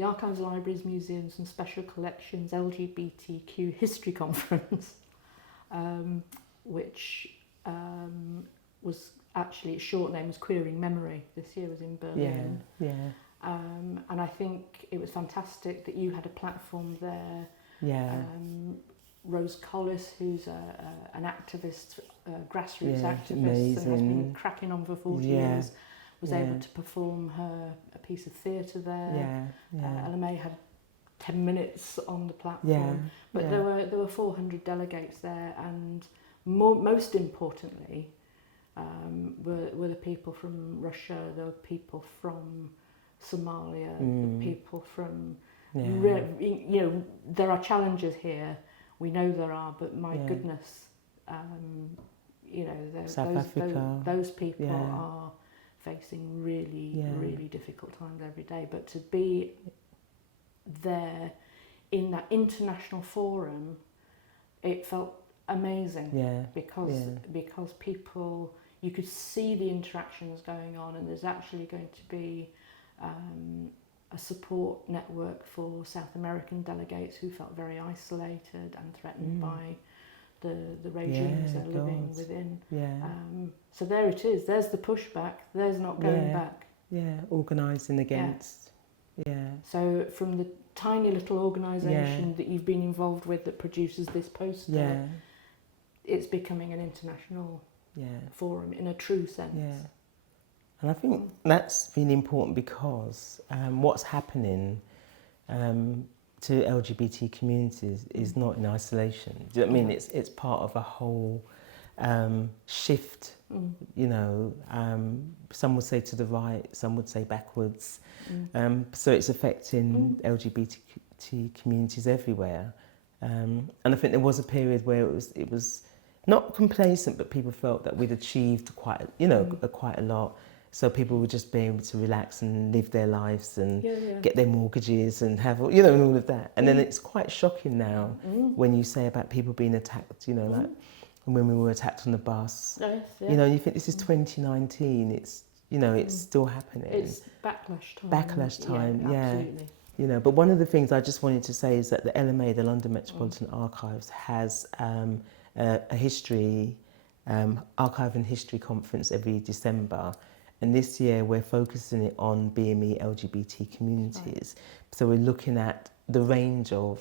the Archives, Libraries, Museums and Special Collections LGBTQ History Conference, which was actually, its short name was Queering Memory. This year was in Berlin. Yeah. And I think it was fantastic that you had a platform there. Yeah. Rose Collis, who's an activist, grassroots activist, amazing. and has been cracking on for 40 years, was able to perform a piece of theatre there. LMA had 10 minutes on the platform, but there were 400 delegates there, and most importantly were the people from Russia, there were people from Somalia, the people from there are challenges here. We know there are, but my goodness, those people are facing really difficult times every day. But to be there in that international forum, it felt amazing. Because people, you could see the interactions going on, and there's actually going to be a support network for South American delegates who felt very isolated and threatened by the regimes they're living within. So there it is. There's the pushback. There's not going back. Organising against. So from the tiny little organisation that you've been involved with that produces this poster, it's becoming an international forum in a true sense. And I think that's really important because what's happening to LGBT communities is not in isolation. Do you know what I mean? It's part of a whole shift, you know. Some would say to the right, some would say backwards. So it's affecting LGBT communities everywhere. And I think there was a period where it was not complacent, but people felt that we'd achieved quite a lot. So people would just be able to relax and live their lives and get their mortgages and have, and all of that. And then it's quite shocking now when you say about people being attacked, like when we were attacked on the bus. You think this is 2019, it's, it's still happening. It's backlash time. Backlash time, absolutely. But one of the things I just wanted to say is that the LMA, the London Metropolitan Archives, has a history, archive and history conference every December. And this year we're focusing it on BME LGBT communities. So we're looking at the range of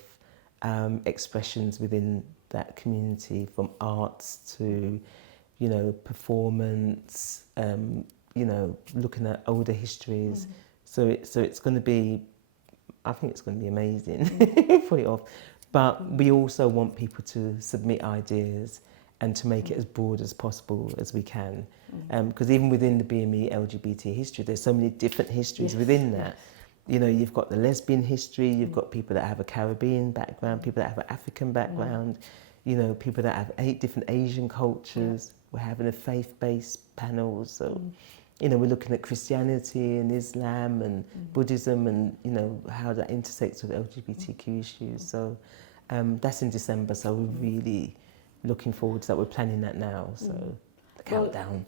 expressions within that community, from arts to, performance, looking at older histories. So it's going to be, I think it's going to be amazing, put it off. But we also want people to submit ideas and to make it as broad as possible as we can. Because even within the BME LGBT history, there's so many different histories within that. You've got the lesbian history, you've got people that have a Caribbean background, people that have an African background, people that have 8 different Asian cultures. We're having a faith-based panel, so, we're looking at Christianity and Islam and Buddhism and, how that intersects with LGBTQ issues. So that's in December, so we're really looking forward to that. We're planning that now, so the countdown.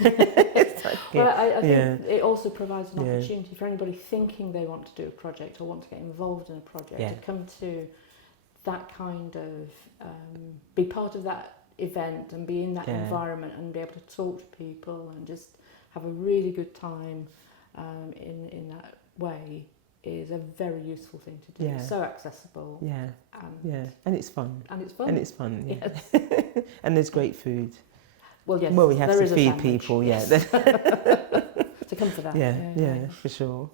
I think it also provides an opportunity for anybody thinking they want to do a project or want to get involved in a project to come to that kind of, be part of that event and be in that environment and be able to talk to people and just have a really good time in that way is a very useful thing to do. It's so accessible. And it's fun. Yes. And there's great food. Well, yes. Well, we have to feed people. To come for that. For sure.